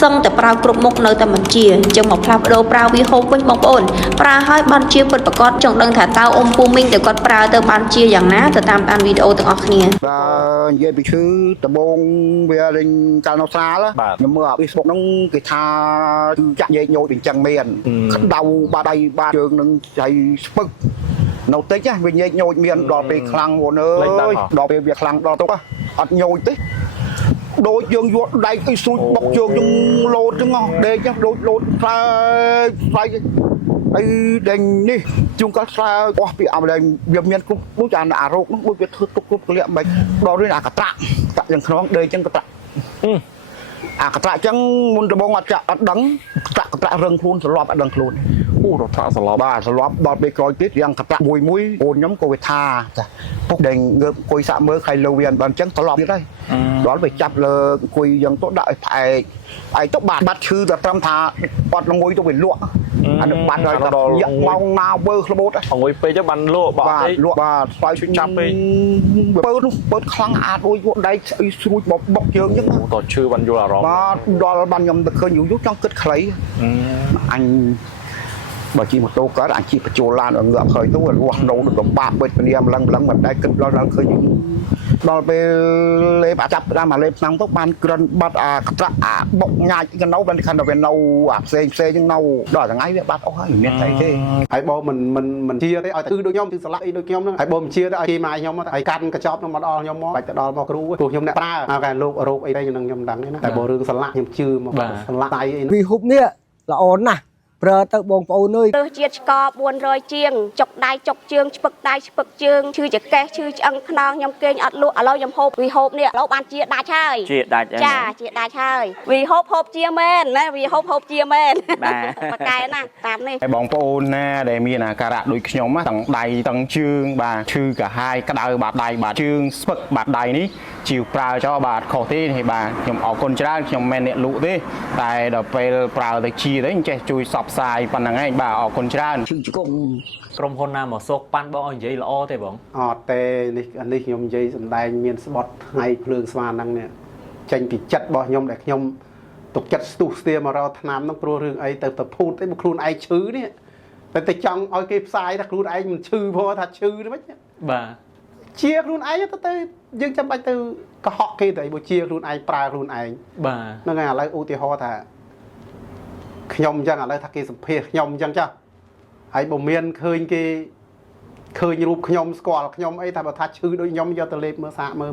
សឹងតែប្រើគ្រប់មុខនៅតែមិនជាចឹងមកផ្លាស់ប្ដូរប្រើវាហូបវិញបងប្អូនប្រើឲ្យបានជាពិតប្រាកដចង់ដឹងថាតើអ៊ំពូមីងតែគាត់ប្រើទៅបានជាយ៉ាងណាទៅតាមវីដេអូទាំងអស់គ្នាបាទនិយាយពីឈឺដំបងវាលេងកាលនៅស្រាលខ្ញុំមើល Facebook ហ្នឹងគេថាចាក់ញែកញយអញ្ចឹងមានក្តៅបាត់ដៃបាត់ជើងនឹងចៃស្ពឹកនៅតិចវាញែកញយមានដល់ពេលខ្លាំងវនអើយដល់ពេលវាខ្លាំងដល់ទុកអត់ញយទេដូចយើងយកដៃអីស្រួចបុកជើងយើងលោតចឹងដេកចឹងដូចលោតខ្លែខ្លែអីដេញនេះជួងក៏ខ្លែអស់ពីអមលែងវាមានគ្រប់ដូចអារោគនោះដូចវាធ្វើទុកគ្រប់កលៈមិនដល់រឿងអាកត្រាក់តាក់យ៉ាងខ្នងដេកចឹងកត្រាក់អាកត្រាក់ចឹងមុនដំបងអត់ចាក់អត់ដឹងកត្រាក់រឹងខ្លួនស្លាប់អត់ដឹងខ្លួនអូរត់ថាស្លាប់បាទស្លាប់ដល់ពេលក្រោយទៀតយ៉ាងកត្រាក់មួយអូនខ្ញុំក៏វាថាចាពុកដេញងើបអង្គុយសាក់មើលខៃលើវាបានចឹងស្លាប់ទៀតហើយដល់វាចាប់លើអង្គុយយ៉ាងទៅដាក់ឲ្យផ្អែកទៅបាត់ឈឺតែត្រឹមថាអត់ល្ងុយទៅវាលក់អានឹងបាត់ហើយដល់យកម៉ោងណាវើក្របូតអង្គុយពេកទៅបានលក់បាទលក់បាទស្វាយចាប់ពេកពើខ្លាំងអាចដូចយកដៃស្អីស្រួចបុកជើងចឹងតឈឺបានយល់អារម្មណ៍បាទដល់បានខ្ញុំទៅឃើញយូរចង់គិតខ្លីអញបើជិះម៉ូតូកើតអញជិះបញ្ចូលឡានឲ្យងាប់ហើយទៅរស់នៅលំបាកបិទពនាមឡើងមិនដែលគិតដល់ឃើញដល់ពេលលេបចាប់តាមលេបឆ្នាំទៅបានក្រិនបាត់អាកត្រាក់អាបុកញ៉ាច់កណៅបានខណ្ឌវានៅអាផ្សេងចឹងនៅដល់ថ្ងៃវាបាត់អស់ហើយមានអីទេហើយបងមិនជាទេឲ្យគឺដូចខ្ញុំគឺស្លាក់អីដូចខ្ញុំហ្នឹងហើយបងមិនជាទេឲ្យគេម៉ាយខ្ញុំហើយកាន់កញ្ចប់នឹងមកដល់ខ្ញុំមកបាច់ទៅដល់មកគ្រូព្រោះខ្ញុំអ្នកប្រើអាកាលោករោគអីហ្នឹងខ្ញុំដឹងទេណាតែបងរឿងស្លាក់ខ្ញុំជឿមកស្លាក់ដៃអីវីហុបនេះល្អណាស់ប្រើទៅបងប្អូនអើយទើសជាតិឆ្ក400ជាងចុកដៃចុកជើងឆ្ពឹកដៃឆ្ពឹកជើងឈឺចកេះឈឺឆ្អឹងខ្នងខ្ញុំគេងអត់លក់ឥឡូវខ្ញុំហូបវីហូបនេះឥឡូវបានជាដាច់ហើយជាដាច់ចាជាដាច់ហើយវីហូបជាមែនណាវីហូបជាមែនបាទប៉កែណាតាមនេះបងប្អូនណាដែលមានអាការៈដូចខ្ញុំទាំងដៃទាំងជើងបាទឈឺកាហាយក្តៅបាទដៃបាទជើងស្ពឹកបាទដៃនេះជីវប្រើចោលបាទខុសទេនេះបាទខ្ញុំអរគុណច្រើនខ្ញុំមិនអ្នកលក់ទេតែដល់ពេលប្រើទៅជាទៅចេះជួយសបផ្សាយប៉ុណ្ណឹងឯងបាទអរគុណច្រើនជឹងជង្គង់ក្រុមហ៊ុនណាមកសោកប៉ាន់បងឲ្យនិយាយល្អទេបងអត់ទេនេះខ្ញុំនិយាយសម្ដែងមានស្បត់ថ្ងៃភ្លើងស្វាហ្នឹងនេះចេញពីចិត្តរបស់ខ្ញុំដែលខ្ញុំទុកចិត្តស្ទុះស្ទាមករកឆ្នាំហ្នឹងព្រោះរឿងអីទៅភូតទេមកខ្លួនឯងឈឺនេះតែចង់ឲ្យគេផ្សាយថាខ្លួនឯងមិនឈឺព្រោះថាឈឺទេមិនបាទជាខ្លួនឯងទៅយើងចាំបាច់ទៅកុហកគេទៅបើជាខ្លួនឯងប្រើខ្លួនឯងបាទហ្នឹងហើយឥឡូវឧទាហរណ៍ថាខ្ញុំអញ្ចឹងឥឡូវថាគេសម្ភាសខ្ញុំអញ្ចឹងចាហើយបើមានឃើញគេឃើញរូបខ្ញុំស្គាល់ខ្ញុំអីថាបើថាឈឺដូចខ្ញុំយកទៅលេបមើលសាកមើល